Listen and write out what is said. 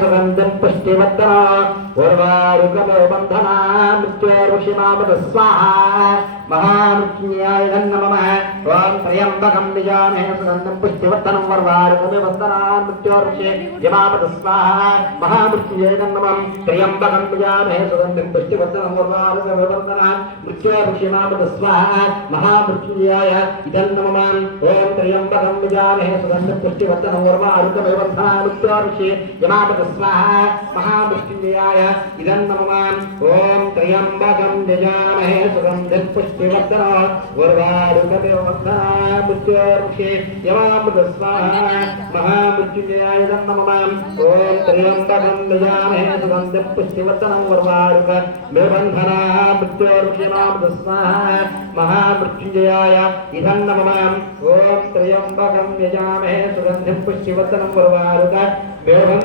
సుగంధం పుష్టివర్ధన ఉర్వారుకమో బంధనా మృత్యోరుషిమామృత స్వాహ మహామృత్యుంజయాయ నమ ఓం త్రయంబకం నిజామే సుగంధం పుష్టివర్ధనం వర్వారుకమే బంధనా మృత్యోరుషి యమామృత స్వాహ మహామృత్యుంజయ నమ త్రయంబకం నిజామే సుగంధం పుష్టివర్ధనం వర్వారుకమే బంధనా మృత్యోరుషిమామృత స్వాహ మహామృత్యుంజయాయ ఇదం నమ ఓం త్రయంబకం నిజామే సుగంధం పుష్టివర్ధనం వర్వారుకమే బంధనా మృత్యోరుషి యమామృత స్వాహ మహామృత్యుంజయాయ ఇదం నమ ఓం త్రయంబకం నిజామహే సుగంధం పుష్టివర్ధన వర్వారుకమే బంధనా మృత్యోరుషి యమామృత స్వాహ మహామృత్యుంజయాయ ఇదం నమ ఓం త్రయంబకం నిజామహే సుగంధం పుష్టివర్ధనం వర్వారుక మే బంధనా మృత్యోరుషి యమామృత